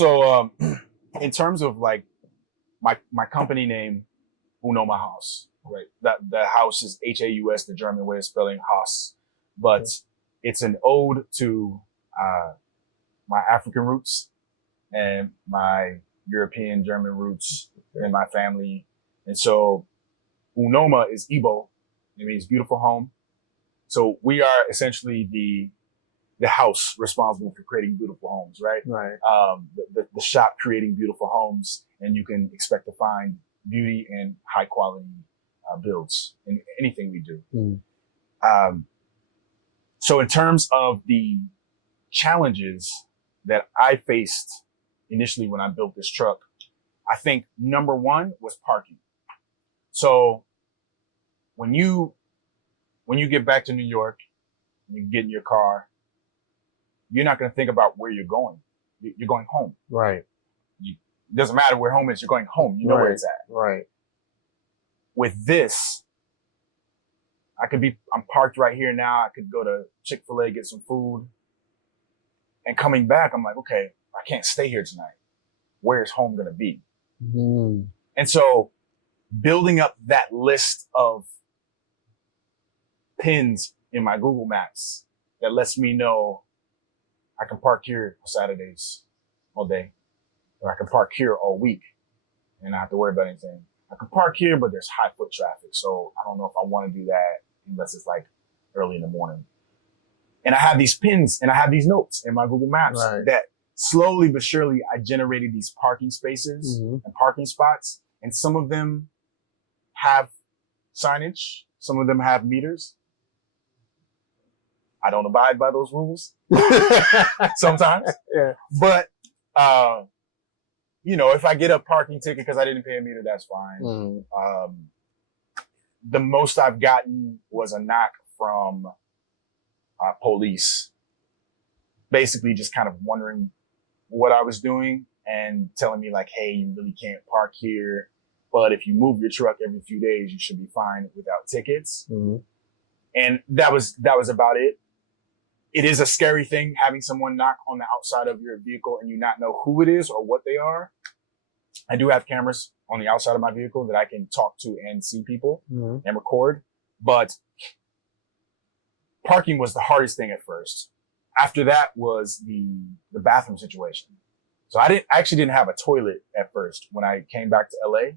So in terms of like my company name, Unoma House, right? That the house is Haus, the German way of spelling Haus, but it's an ode to my African roots and my European German roots in my family. And so Unoma is Igbo. It means beautiful home. So we are essentially the house responsible for creating beautiful homes, right? Right. The shop creating beautiful homes, and you can expect to find beauty and high quality builds in anything we do. So in terms of the challenges that I faced initially when I built this truck, I think number one was parking. So when you get back to New York, you get in your car, you're not going to think about where you're going. You're going home. Right. It doesn't matter where home is. You're going home. You know where it's at. Right. With this, I'm parked right here now. I could go to Chick-fil-A, get some food. And coming back, I'm like, okay, I can't stay here tonight. Where's home going to be? And so building up that list of pins in my Google Maps that lets me know I can park here on Saturdays all day, or I can park here all week and not have to worry about anything. I can park here, but there's high foot traffic. So I don't know if I want to do that unless it's like early in the morning. And I have these pins and I have these notes in my Google Maps that slowly but surely I generated these parking spaces and parking spots. And some of them have signage. Some of them have meters. I don't abide by those rules sometimes. Yeah. But, if I get a parking ticket because I didn't pay a meter, that's fine. The most I've gotten was a knock from police, basically just kind of wondering what I was doing and telling me like, hey, you really can't park here. But if you move your truck every few days, you should be fine without tickets. And that was about it. It is a scary thing having someone knock on the outside of your vehicle and you not know who it is or what they are. I do have cameras on the outside of my vehicle that I can talk to and see people and record. But parking was the hardest thing at first. After that was the bathroom situation. So I actually didn't have a toilet at first when I came back to LA.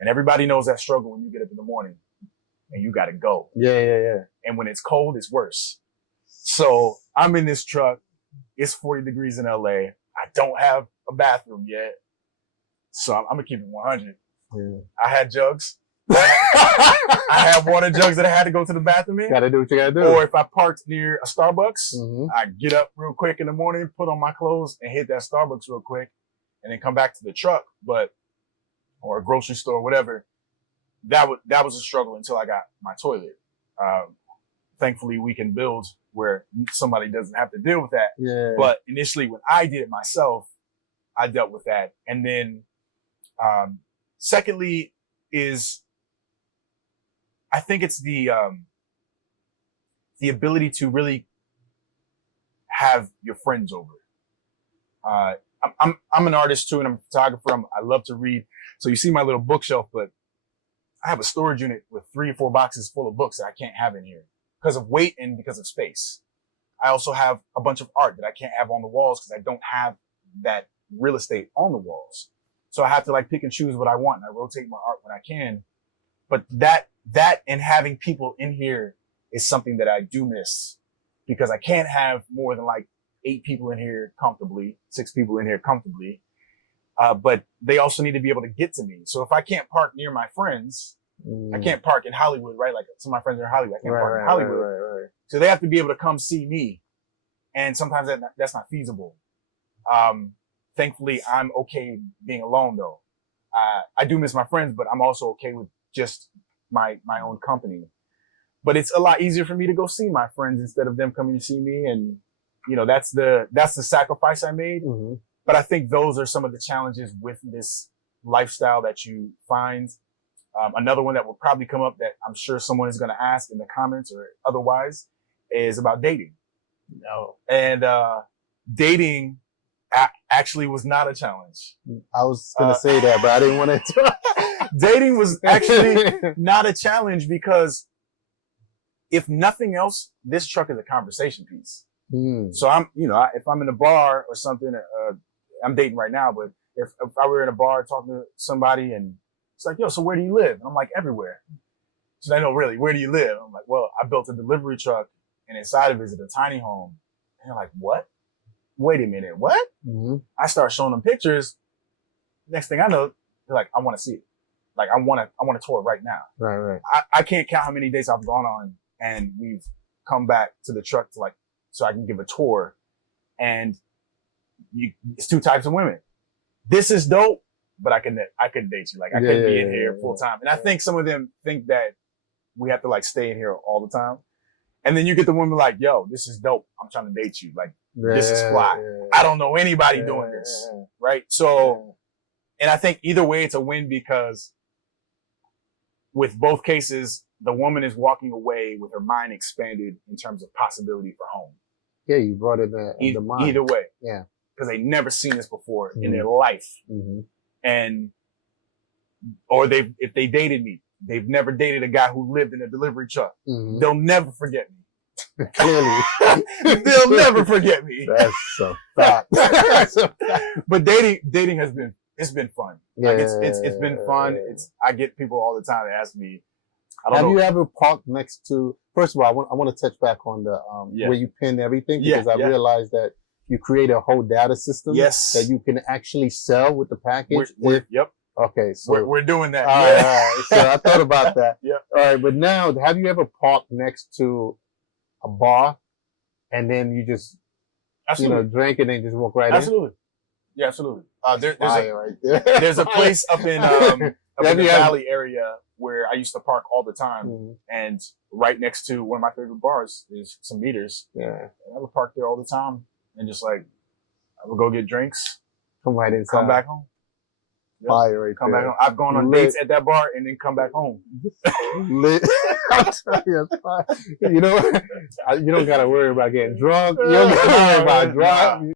And everybody knows that struggle when you get up in the morning and you got to go. Yeah. And when it's cold, it's worse. So I'm in this truck. It's 40 degrees in LA. I don't have a bathroom yet. So I'm going to keep it 100. Yeah. I had jugs. I had water jugs that I had to go to the bathroom in. Gotta do what you gotta do. Or if I parked near a Starbucks, I get up real quick in the morning, put on my clothes and hit that Starbucks real quick and then come back to the truck, or a grocery store, whatever. That was a struggle until I got my toilet. Thankfully we can build where somebody doesn't have to deal with that. Yeah. But initially when I did it myself, I dealt with that. And then, secondly is, I think it's the ability to really have your friends over. I'm an artist too, and I'm a photographer. I love to read. So you see my little bookshelf, but I have a storage unit with 3 or 4 boxes full of books that I can't have in here because of weight and because of space. I also have a bunch of art that I can't have on the walls because I don't have that real estate on the walls. So I have to like pick and choose what I want, and I rotate my art when I can. But that and having people in here is something that I do miss because I can't have more than like 8 people in here comfortably, 6 people in here comfortably. But they also need to be able to get to me. So if I can't park near my friends, I can't park in Hollywood, right? Like some of my friends are in Hollywood. I can't park in Hollywood. Right. So they have to be able to come see me. And sometimes that's not feasible. Thankfully, I'm okay being alone though. I do miss my friends, but I'm also okay with just my own company. But it's a lot easier for me to go see my friends instead of them coming to see me. And, that's the sacrifice I made. But I think those are some of the challenges with this lifestyle that you find. Another one that will probably come up that I'm sure someone is going to ask in the comments or otherwise is about dating. And dating actually was not a challenge. I was gonna say that, but I didn't want to. Dating was actually not a challenge because if nothing else, this truck is a conversation piece. So I'm, if I'm in a bar or something, I'm dating right now, but if I were in a bar talking to somebody and it's like, yo, so where do you live? And I'm like, everywhere. So they know, really, where do you live? I'm like, well, I built a delivery truck and inside of it is a tiny home. And they're like, what? Wait a minute, what? I start showing them pictures. Next thing I know, they're like, I want to see it. Like, I want to tour right now. Right. I can't count how many days I've gone on and we've come back to the truck to so I can give a tour. And it's two types of women. This is dope, but I couldn't date you. Like, I couldn't be in here full time. And I think some of them think that we have to stay in here all the time. And then you get the woman like, yo, this is dope. I'm trying to date you. Like, this is fly. I don't know anybody doing this. Right. So, and I think either way it's a win because with both cases, the woman is walking away with her mind expanded in terms of possibility for home. Yeah, you brought it in the mind. Either way. Yeah. Because they've never seen this before in their life. And, or if they dated me, they've never dated a guy who lived in a delivery truck. They'll never forget me. Clearly. They'll never forget me. That's a fact. But dating has been, it's been fun. Like it's been fun. I get people all the time that ask me, Have you ever parked next to, first of all, I want to touch back on the, where you pin everything because I realized that you create a whole data system that you can actually sell with the package. Yep. Okay. So we're doing that. All right. So I thought about that. Yeah. All right. But now, have you ever parked next to a bar and then you just, drink and then just walk right in? Yeah, absolutely. Right there's a place up in, up in the Valley area where I used to park all the time. And right next to one of my favorite bars is some meters. Yeah. And I would park there all the time and just I would go get drinks. Come right inside. Come back home. Yep. Fire right come there. back home. I've gone on dates at that bar and then come back home. Lit. You know, you don't gotta worry about getting drunk. You don't gotta worry about driving.